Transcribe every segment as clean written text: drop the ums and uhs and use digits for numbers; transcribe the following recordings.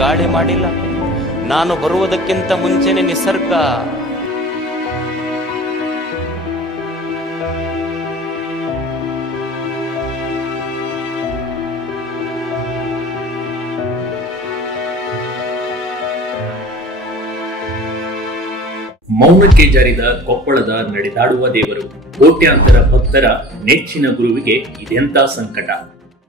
ಗಾಳಿ ಮಾಡಿಲ್ಲ. ನಾನು ಬರುವುದಕ್ಕಿಂತ ಮುಂಚೆನೆ ನಿಸರ್ಗ ಮೌನಕ್ಕೆ ಜಾರಿದ ಕೊಪ್ಪಳದ ನಡೆದಾಡುವ ದೇವರು. ಕೋಟ್ಯಾಂತರ ಭಕ್ತರ ನೆಚ್ಚಿನ ಗುರುವಿಗೆ ಇದೆಂತ ಸಂಕಟ.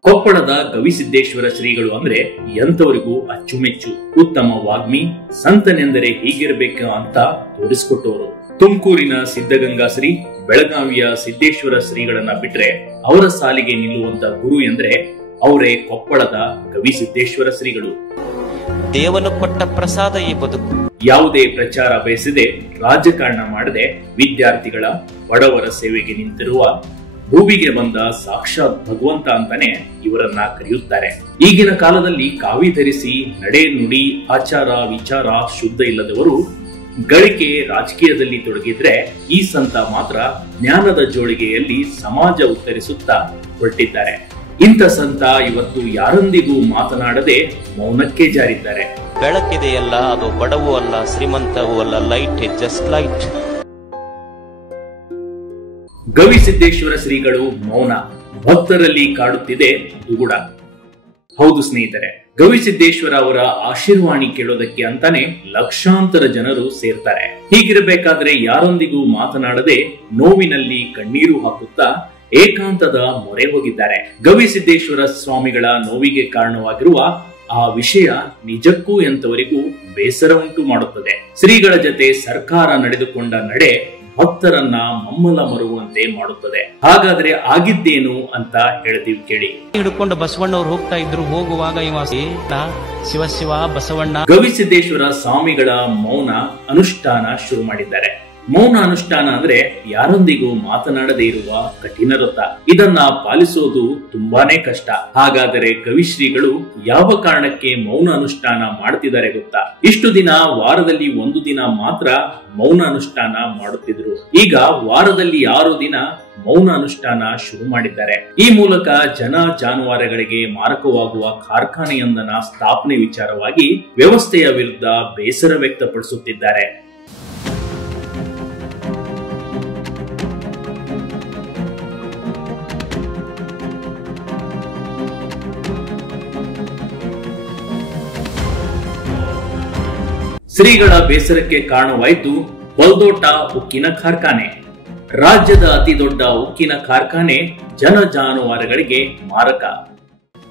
ಕೊಪ್ಪಳದ ಗವಿಸಿದ್ದೇಶ್ವರ ಶ್ರೀಗಳು ಅಂದ್ರೆ ಎಂತವರಿಗೂ ಅಚ್ಚುಮೆಚ್ಚು. ಉತ್ತಮ ವಾಗ್ಮಿ, ಸಂತನೆಂದರೆ ಹೀಗಿರಬೇಕು ಅಂತ ತೋರಿಸಿಕೊಟ್ಟವರು. ತುಮಕೂರಿನ ಸಿದ್ಧಗಂಗಾ ಶ್ರೀ, ಬೆಳಗಾವಿಯ ಸಿದ್ದೇಶ್ವರ ಶ್ರೀಗಳನ್ನ ಬಿಟ್ರೆ ಅವರ ಸಾಲಿಗೆ ನಿಲ್ಲುವಂತ ಗುರು ಎಂದ್ರೆ ಅವರೇ ಕೊಪ್ಪಳದ ಗವಿಸಿದ್ದೇಶ್ವರ ಶ್ರೀಗಳು. ದೇವನು ಕೊಟ್ಟ ಪ್ರಸಾದ ಈ ಬದುಕು. ಯಾವುದೇ ಪ್ರಚಾರ ಬಯಸದೆ, ರಾಜಕಾರಣ ಮಾಡದೆ ವಿದ್ಯಾರ್ಥಿಗಳ, ಬಡವರ ಸೇವೆಗೆ ನಿಂತಿರುವ ಭೂಮಿಗೆ ಬಂದ ಸಾಕ್ಷಾತ್ ಭಗವಂತ ಅಂತಾನೆ ಇವರನ್ನ ಕರೆಯುತ್ತಾರೆ. ಈಗಿನ ಕಾಲದಲ್ಲಿ ಕಾವಿ ಧರಿಸಿ ನಡೆ ನುಡಿ ಆಚಾರ ವಿಚಾರ ಶುದ್ಧ ಇಲ್ಲದವರು ಗಳಿಕೆ ರಾಜಕೀಯದಲ್ಲಿ ತೊಡಗಿದ್ರೆ, ಈ ಸಂತ ಮಾತ್ರ ಜ್ಞಾನದ ಜೋಳಿಗೆಯಲ್ಲಿ ಸಮಾಜ ಉತ್ತರಿಸುತ್ತಾ ಹೊರಟಿದ್ದಾರೆ. ಇಂಥ ಸಂತ ಇವತ್ತು ಯಾರೊಂದಿಗೂ ಮಾತನಾಡದೆ ಮೌನಕ್ಕೆ ಜಾರಿದ್ದಾರೆ. ಬೆಳಕಿದೆಯಲ್ಲ, ಅದು ಬಡವೂ ಅಲ್ಲ, ಶ್ರೀಮಂತವೂ ಅಲ್ಲ, light is just light. Gavisiddeshwara ಶ್ರೀಗಳು ಮೌನ, ಭಕ್ತರಲ್ಲಿ ಕಾಡುತ್ತಿದೆ ದುಗುಡ. ಹೌದು ಸ್ನೇಹಿತರೆ, ಗವಿಸಿದ್ದೇಶ್ವರ ಅವರ ಆಶೀರ್ವಾಣಿ ಕೇಳೋದಕ್ಕೆ ಅಂತಾನೆ ಲಕ್ಷಾಂತರ ಜನರು ಸೇರ್ತಾರೆ. ಹೀಗಿರಬೇಕಾದ್ರೆ ಯಾರೊಂದಿಗೂ ಮಾತನಾಡದೆ ನೋವಿನಲ್ಲಿ ಕಣ್ಣೀರು ಹಾಕುತ್ತಾ ಏಕಾಂತದ ಮೊರೆ ಹೋಗಿದ್ದಾರೆ. ಗವಿಸಿದ್ದೇಶ್ವರ ಸ್ವಾಮಿಗಳ ನೋವಿಗೆ ಕಾರಣವಾಗಿರುವ ಆ ವಿಷಯ ನಿಜಕ್ಕೂ ಎಂತವರಿಗೂ ಬೇಸರ ಉಂಟು ಮಾಡುತ್ತದೆ. ಶ್ರೀಗಳ ಜೊತೆ ಸರ್ಕಾರ ನಡೆದುಕೊಂಡ ನಡೆ ಭಕ್ತರನ್ನ ಮಮ್ಮಲ ಮರುವಂತೆ ಮಾಡುತ್ತದೆ. ಹಾಗಾದ್ರೆ ಆಗಿದ್ದೇನು ಅಂತ ಹೇಳ್ತೀವಿ ಕೇಳಿ. ಹಿಡ್ಕೊಂಡು ಬಸವಣ್ಣವ್ರು ಹೋಗ್ತಾ ಇದ್ರು. ಹೋಗುವಾಗ ಶಿವ ಶಿವ ಬಸವಣ್ಣ. ಗವಿಸಿದ್ದೇಶ್ವರ ಸ್ವಾಮಿಗಳ ಮೌನ ಅನುಷ್ಠಾನ ಶುರು ಮಾಡಿದ್ದಾರೆ. ಮೌನ ಅನುಷ್ಠಾನ ಅಂದ್ರೆ ಯಾರೊಂದಿಗೂ ಮಾತನಾಡದೇ ಇರುವ ಕಠಿಣ ವ್ರತ. ಇದನ್ನ ಪಾಲಿಸೋದು ತುಂಬಾನೇ ಕಷ್ಟ. ಹಾಗಾದರೆ ಗವಿಶ್ರೀಗಳು ಯಾವ ಕಾರಣಕ್ಕೆ ಮೌನ ಅನುಷ್ಠಾನ ಮಾಡ್ತಿದ್ದಾರೆ ಗೊತ್ತಾ? ಇಷ್ಟು ದಿನ ವಾರದಲ್ಲಿ ಒಂದು ದಿನ ಮಾತ್ರ ಮೌನ ಅನುಷ್ಠಾನ ಮಾಡುತ್ತಿದ್ರು. ಈಗ ವಾರದಲ್ಲಿ 6 ದಿನ ಮೌನ ಅನುಷ್ಠಾನ ಶುರು ಮಾಡಿದ್ದಾರೆ. ಈ ಮೂಲಕ ಜನ ಜಾನುವಾರುಗಳಿಗೆ ಮಾರಕವಾಗುವ ಕಾರ್ಖಾನೆಯೊಂದನ್ನ ಸ್ಥಾಪನೆ ವಿಚಾರವಾಗಿ ವ್ಯವಸ್ಥೆಯ ವಿರುದ್ಧ ಬೇಸರ ವ್ಯಕ್ತಪಡಿಸುತ್ತಿದ್ದಾರೆ. ಶ್ರೀಗಳ ಬೇಸರಕ್ಕೆ ಕಾರಣವಾಯಿತು ಬಲ್ದೋಟ ಉಕ್ಕಿನ ಕಾರ್ಖಾನೆ. ರಾಜ್ಯದ ಅತಿ ದೊಡ್ಡ ಉಕ್ಕಿನ ಕಾರ್ಖಾನೆ ಜನ ಜಾನುವಾರುಗಳಿಗೆ ಮಾರಕ.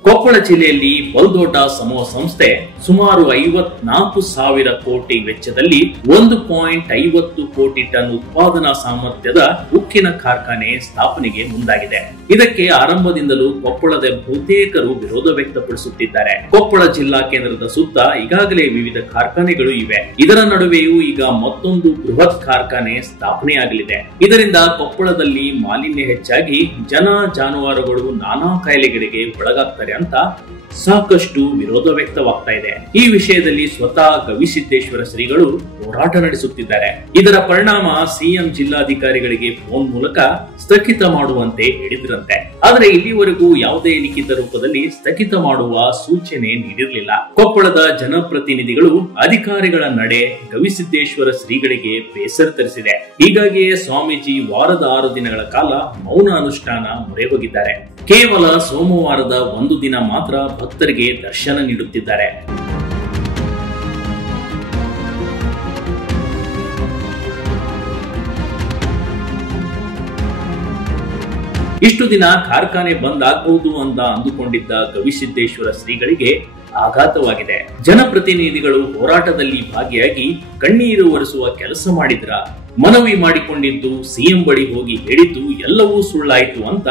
ಕೊಪ್ಪಳ ಜಿಲ್ಲೆಯಲ್ಲಿ ಬಲ್ದೋಟ ಸಮೂಹ ಸಂಸ್ಥೆ ಸುಮಾರು 54,000 ಕೋಟಿ ವೆಚ್ಚದಲ್ಲಿ 1.50 ಕೋಟಿ ಟನ್ ಉತ್ಪಾದನಾ ಸಾಮರ್ಥ್ಯದ ಉಕ್ಕಿನ ಕಾರ್ಖಾನೆ ಸ್ಥಾಪನೆಗೆ ಮುಂದಾಗಿದೆ. ಇದಕ್ಕೆ ಆರಂಭದಿಂದಲೂ ಕೊಪ್ಪಳದ ಬಹುತೇಕರು ವಿರೋಧ ವ್ಯಕ್ತಪಡಿಸುತ್ತಿದ್ದಾರೆ. ಕೊಪ್ಪಳ ಜಿಲ್ಲಾ ಕೇಂದ್ರದ ಸುತ್ತ ಈಗಾಗಲೇ ವಿವಿಧ ಕಾರ್ಖಾನೆಗಳು ಇವೆ. ಇದರ ನಡುವೆಯೂ ಈಗ ಮತ್ತೊಂದು ಬೃಹತ್ ಕಾರ್ಖಾನೆ ಸ್ಥಾಪನೆಯಾಗಲಿದೆ. ಇದರಿಂದ ಕೊಪ್ಪಳದಲ್ಲಿ ಮಾಲಿನ್ಯ ಹೆಚ್ಚಾಗಿ ಜನ ಜಾನುವಾರುಗಳು ನಾನಾ ಕಾಯಿಲೆಗಳಿಗೆ ಒಳಗಾಗ್ತಾರೆ ಅಂತ ಸಾಕಷ್ಟು ವಿರೋಧ ವ್ಯಕ್ತವಾಗ್ತಾ ಇದೆ. ಈ ವಿಷಯದಲ್ಲಿ ಸ್ವತಃ ಗವಿಸಿದ್ದೇಶ್ವರ ಶ್ರೀಗಳು ಹೋರಾಟ ನಡೆಸುತ್ತಿದ್ದಾರೆ. ಇದರ ಪರಿಣಾಮ ಸಿಎಂ ಜಿಲ್ಲಾಧಿಕಾರಿಗಳಿಗೆ ಫೋನ್ ಮೂಲಕ ಸ್ಥಗಿತ ಮಾಡುವಂತೆ ಹೇಳಿದ್ರಂತೆ. ಆದರೆ ಇಲ್ಲಿವರೆಗೂ ಯಾವುದೇ ಲಿಖಿತ ರೂಪದಲ್ಲಿ ಸ್ಥಗಿತ ಮಾಡುವ ಸೂಚನೆ ನೀಡಿರಲಿಲ್ಲ. ಕೊಪ್ಪಳದ ಜನಪ್ರತಿನಿಧಿಗಳು ಅಧಿಕಾರಿಗಳ ನಡೆ ಗವಿಸಿದ್ದೇಶ್ವರ ಶ್ರೀಗಳಿಗೆ ಬೇಸರ ತರಿಸಿದೆ. ಹೀಗಾಗಿಯೇ ಸ್ವಾಮೀಜಿ ವಾರದ 6 ದಿನಗಳ ಕಾಲ ಮೌನ ಅನುಷ್ಠಾನ ಮೊರೆ ಹೋಗಿದ್ದಾರೆ. ಕೇವಲ ಸೋಮವಾರದ 1 ದಿನ ಮಾತ್ರ ಭಕ್ತರಿಗೆ ದರ್ಶನ ನೀಡುತ್ತಿದ್ದಾರೆ. ಇಷ್ಟು ದಿನ ಕಾರ್ಖಾನೆ ಬಂದ್ ಆಗಬಹುದು ಅಂತ ಅಂದುಕೊಂಡಿದ್ದ ಗವಿಸಿದ್ದೇಶ್ವರ ಶ್ರೀಗಳಿಗೆ ಆಘಾತವಾಗಿದೆ. ಜನಪ್ರತಿನಿಧಿಗಳು ಹೋರಾಟದಲ್ಲಿ ಭಾಗಿಯಾಗಿ ಕಣ್ಣೀರು ಒರೆಸುವ ಕೆಲಸ ಮಾಡಿದ್ರ, ಮನವಿ ಮಾಡಿಕೊಂಡಿದ್ದು ಸಿಎಂ ಬಳಿ ಹೋಗಿ ಹೇಳಿದ್ದು ಎಲ್ಲವೂ ಸುಳ್ಳಾಯಿತು ಅಂತ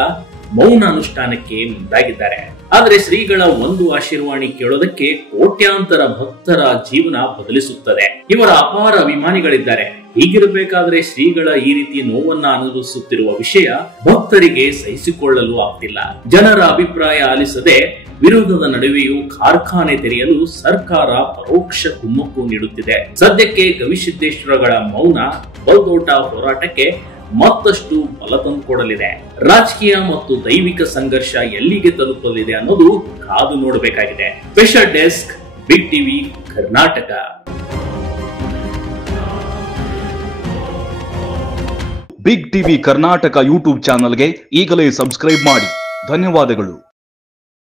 ಮೌನ ಅನುಷ್ಠಾನಕ್ಕೆ ಮುಂದಾಗಿದ್ದಾರೆ. ಆದರೆ ಶ್ರೀಗಳ ಒಂದು ಆಶೀರ್ವಾಣಿ ಕೇಳೋದಕ್ಕೆ ಕೋಟ್ಯಾಂತರ ಭಕ್ತರ ಜೀವನ ಬದಲಿಸುತ್ತದೆ. ಇವರ ಅಪಾರ ಅಭಿಮಾನಿಗಳಿದ್ದಾರೆ. ಹೀಗಿರಬೇಕಾದ್ರೆ ಶ್ರೀಗಳ ಈ ರೀತಿ ನೋವನ್ನ ಅನುಭವಿಸುತ್ತಿರುವ ವಿಷಯ ಭಕ್ತರಿಗೆ ಸಹಿಸಿಕೊಳ್ಳಲು ಆಗ್ತಿಲ್ಲ. ಜನರ ಅಭಿಪ್ರಾಯ ಆಲಿಸದೆ ವಿರೋಧದ ನಡುವೆಯೂ ಕಾರ್ಖಾನೆ ತೆರೆಯಲು ಸರ್ಕಾರ ಪರೋಕ್ಷ ಕುಮ್ಮಕ್ಕು ನೀಡುತ್ತಿದೆ. ಸದ್ಯಕ್ಕೆ ಗವಿಸಿದ್ದೇಶ್ವರಗಳ ಮೌನ ಬಲ್ದೋಟ ಹೋರಾಟಕ್ಕೆ ಮತ್ತಷ್ಟು ಬಲ ತಂದುಕೊಡಲಿದೆ. ರಾಜಕೀಯ ಮತ್ತು ದೈವಿಕ ಸಂಘರ್ಷ ಎಲ್ಲಿಗೆ ತಲುಪಲಿದೆ ಅನ್ನೋದು ಕಾದು ನೋಡಬೇಕಾಗಿದೆ. Special desk big TV Karnataka. Big TV Karnataka YouTube ಚಾನಲ್ಗೆ ಈಗಲೇ ಸಬ್ಸ್ಕ್ರೈಬ್ ಮಾಡಿ. ಧನ್ಯವಾದಗಳು.